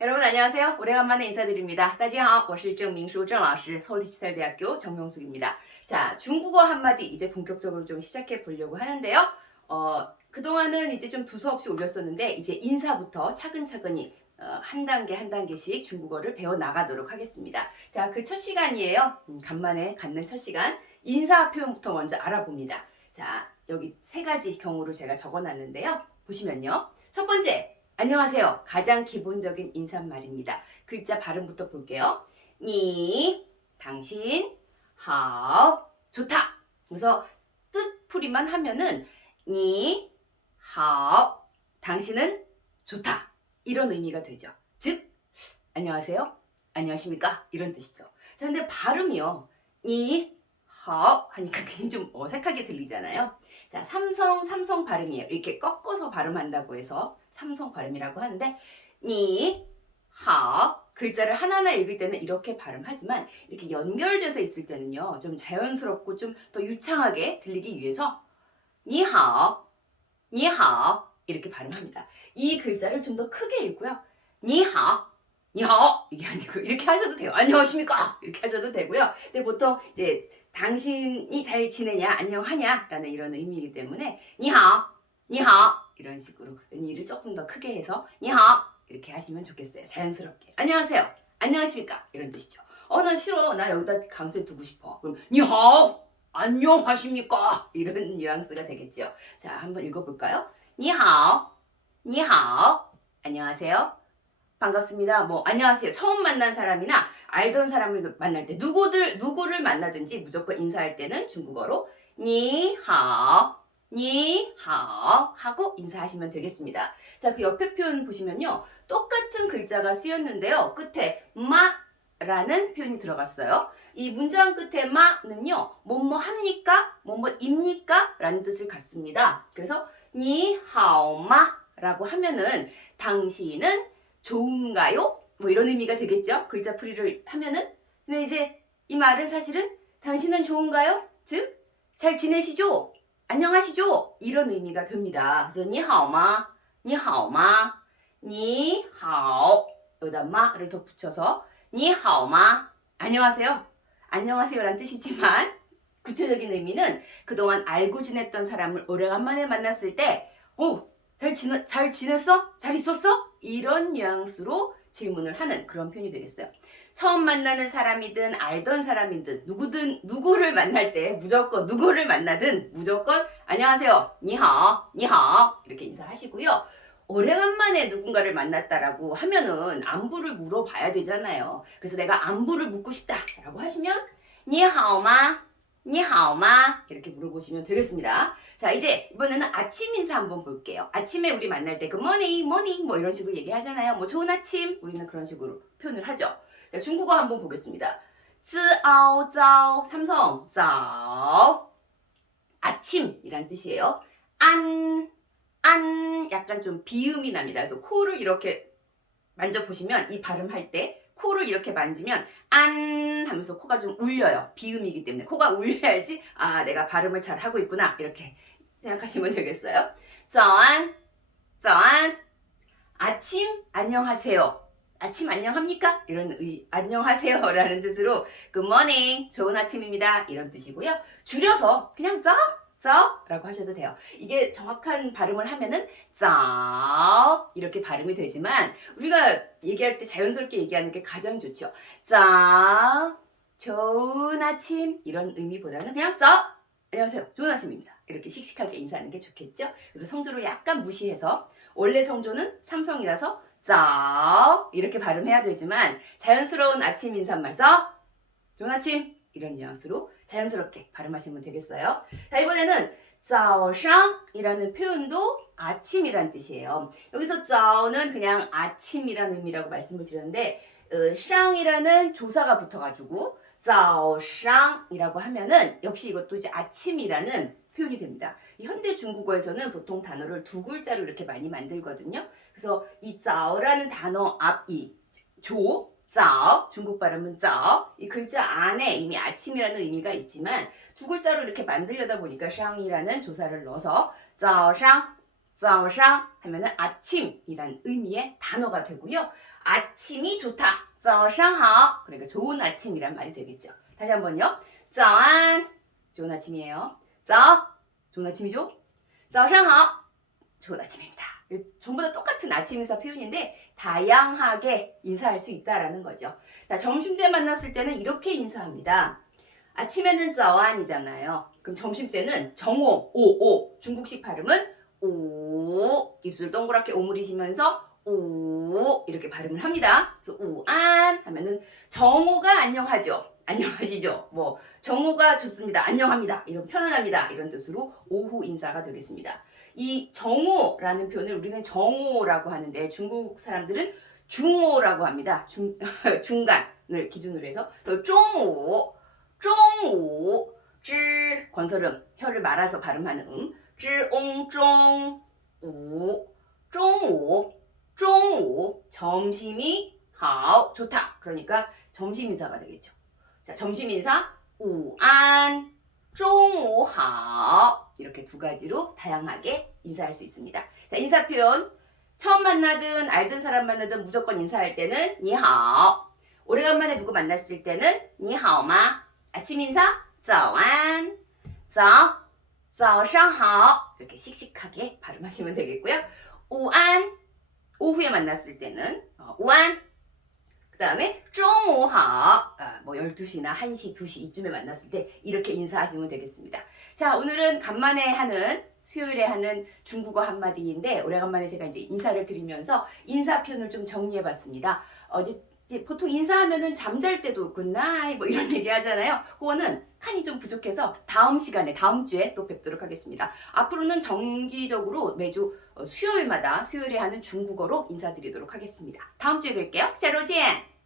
여러분 안녕하세요. 오래간만에 인사드립니다. 大家好,我是郑明书郑老师, 서울디지털대학교 정명숙입니다. 자, 중국어 한마디 이제 본격적으로 좀 시작해 보려고 하는데요. 어, 그동안은 이제 좀 두서없이 올렸었는데 이제 인사부터 차근차근히 어, 한 단계 한 단계씩 중국어를 배워 나가도록 하겠습니다. 자, 그 첫 시간이에요. 음, 간만에 갖는 첫 시간. 인사 표현부터 먼저 알아봅니다. 자, 여기 세 가지 경우를 제가 적어 놨는데요. 보시면요. 첫 번째, 안녕하세요. 가장 기본적인 인사말입니다. 글자 발음부터 볼게요. 니, 당신, 하오, 좋다. 그래서 뜻풀이만 하면은 니, 하오, 당신은 좋다. 이런 의미가 되죠. 즉, 안녕하세요. 안녕하십니까? 이런 뜻이죠. 자, 근데 발음이요. 니, 하오 하니까 괜히 좀 어색하게 들리잖아요. 자, 삼성, 삼성 발음이에요. 이렇게 꺾어서 발음한다고 해서 삼성 발음이라고 하는데, 니, 하, 글자를 하나하나 읽을 때는 이렇게 발음하지만, 이렇게 연결돼서 있을 때는요, 좀 자연스럽고 좀 더 유창하게 들리기 위해서, 니 하오, 니 하오, 이렇게 발음합니다. 이 글자를 좀 더 크게 읽고요. 니 하오, 니 하오, 이게 아니고, 이렇게 하셔도 돼요. 안녕하십니까? 이렇게 하셔도 되고요. 근데 보통 이제 당신이 잘 지내냐, 안녕하냐, 라는 이런 의미이기 때문에, 니하오, 니하오, 이런 식으로 니를 조금 더 크게 해서, 니하오, 이렇게 하시면 좋겠어요. 자연스럽게. 안녕하세요. 안녕하십니까? 이런 뜻이죠. 어, 나 싫어. 나 여기다 강세 두고 싶어. 그럼, 니하오, 안녕하십니까? 이런 뉘앙스가 되겠죠. 자, 한번 읽어볼까요? 니하오, 니하오, 안녕하세요. 반갑습니다. 뭐 안녕하세요. 처음 만난 사람이나 알던 사람을 만날 때 누구들 누구를 만나든지 무조건 인사할 때는 중국어로 니하오, 니하오 하고 인사하시면 되겠습니다. 자, 그 옆에 표현 보시면요. 똑같은 글자가 쓰였는데요. 끝에 마라는 표현이 들어갔어요. 이 문장 끝에 마는요. 뭐뭐 합니까? 뭐뭐 입니까? 라는 뜻을 갖습니다. 그래서 니하오마 라고 하면은 당신은 좋은가요? 뭐 이런 의미가 되겠죠. 글자 풀이를 하면은. 근데 이제 이 말은 사실은 당신은 좋은가요? 즉, 잘 지내시죠? 안녕하시죠? 이런 의미가 됩니다. 그래서 니하오마, 니하오마, 니하오 여기다 마를 더 붙여서 니하오마, 안녕하세요. 안녕하세요란 뜻이지만 구체적인 의미는 그동안 알고 지냈던 사람을 오래간만에 만났을 때, 오, 잘 지내, 잘 지냈어? 잘 있었어? 이런 뉘앙스로 질문을 하는 그런 표현이 되겠어요. 처음 만나는 사람이든 알던 사람이든 누구든 누구를 만날 때 무조건 누구를 만나든 무조건 안녕하세요. 니하오. 니하오. 이렇게 인사하시고요. 오래간만에 누군가를 만났다라고 하면은 안부를 물어봐야 되잖아요. 그래서 내가 안부를 묻고 싶다라고 하시면 니하오마. 니하오마. 이렇게 물어보시면 되겠습니다. 자, 이제 이번에는 아침 인사 한번 볼게요. 아침에 우리 만날 때 그 morning, morning 뭐 이런 식으로 얘기하잖아요. 뭐 좋은 아침 우리는 그런 식으로 표현을 하죠. 자, 중국어 한번 보겠습니다. 쯔아오 짜오 삼성 짜오 아침이란 뜻이에요. 안, 안 약간 좀 비음이 납니다. 그래서 코를 이렇게 만져보시면 이 발음할 때 코를 이렇게 만지면 안 하면서 코가 좀 울려요. 비음이기 때문에 코가 울려야지 아 내가 발음을 잘 하고 있구나 이렇게 생각하시면 되겠어요. 짠, 짠. 아침 안녕하세요. 아침 안녕합니까? 이런 의, 안녕하세요라는 뜻으로 good morning 좋은 아침입니다 이런 뜻이고요. 줄여서 그냥 쩍 쩌라고 하셔도 돼요. 이게 정확한 발음을 하면은 쩌 이렇게 발음이 되지만 우리가 얘기할 때 자연스럽게 얘기하는 게 가장 좋죠. 쩌 좋은 아침! 이런 의미보다는 그냥 쩌 안녕하세요. 좋은 아침입니다. 이렇게 씩씩하게 인사하는 게 좋겠죠. 그래서 성조를 약간 무시해서 원래 성조는 삼성이라서 쩌 이렇게 발음해야 되지만 자연스러운 아침 인사말 쩌 좋은 아침 이런 뉘앙스로 자연스럽게 발음하시면 되겠어요. 자, 이번에는 짜오샹이라는 표현도 아침이란 뜻이에요. 여기서 짜오는 그냥 아침이라는 의미라고 말씀을 드렸는데 으, 샹이라는 조사가 붙어가지고 짜오샹이라고 하면은 역시 이것도 이제 아침이라는 표현이 됩니다. 현대 중국어에서는 보통 단어를 두 글자로 이렇게 많이 만들거든요. 그래서 이 짜오라는 단어 앞이 조 짜오, 중국 발음은 짜오. 이 글자 안에 이미 아침이라는 의미가 있지만 두 글자로 이렇게 만들려다 보니까 샹이라는 조사를 넣어서 짜오샹, 짜오샹 하면은 아침이란 의미의 단어가 되고요. 아침이 좋다. 짜오샹하오. 그러니까 좋은 아침이란 말이 되겠죠. 다시 한번요. 짜안, 좋은 아침이에요. 짜오, 좋은 아침이죠? 짜오샹하오, 좋은 아침입니다. 전부 다 똑같은 아침 인사 표현인데 다양하게 인사할 수 있다라는 거죠. 자, 점심 때 만났을 때는 이렇게 인사합니다. 아침에는 早安이잖아요. 그럼 점심 때는 정오, 오오. 중국식 발음은 우 입술 동그랗게 오므리시면서 우 이렇게 발음을 합니다. 그래서 우안 하면은 정오가 안녕하죠. 안녕하시죠. 뭐 정오가 좋습니다. 안녕합니다. 이런 편안합니다. 이런 뜻으로 오후 인사가 되겠습니다. 이 정오라는 표현을 우리는 정오라고 하는데 중국 사람들은 중오라고 합니다. 중, 중간을 기준으로 해서 쫑오, 쫑오, 쯔 건설음, 혀를 말아서 발음하는 음, 쯔옹쫑, 우, 중오, 중오, 점심이 하오, 좋다. 그러니까 점심 인사가 되겠죠. 자, 점심 인사 우안, 중오하오. 이렇게 두 가지로 다양하게 인사할 수 있습니다. 자, 인사 표현 처음 만나든 알던 사람 만나든 무조건 인사할 때는 니하오. 오래간만에 누구 만났을 때는 니하오마. 아침 인사 早安.早.早上好. 이렇게 씩씩하게 발음하시면 되겠고요. 우안. 오후에 만났을 때는 어, 우안. 그 다음에 쫑오하 어, 뭐 12시나 1시, 2시 이쯤에 만났을 때 이렇게 인사하시면 되겠습니다. 자 오늘은 간만에 하는 수요일에 하는 중국어 한마디인데 오래간만에 제가 이제 인사를 드리면서 인사 표현을 좀 정리해 봤습니다. 어제 보통 인사하면은 잠잘 때도 굿나잇 뭐 이런 얘기 하잖아요. 그거는 칸이 좀 부족해서 다음 시간에 다음 주에 또 뵙도록 하겠습니다. 앞으로는 정기적으로 매주 어, 수요일마다 수요일에 하는 중국어로 인사드리도록 하겠습니다. 다음 주에 뵐게요. 샤로지엔!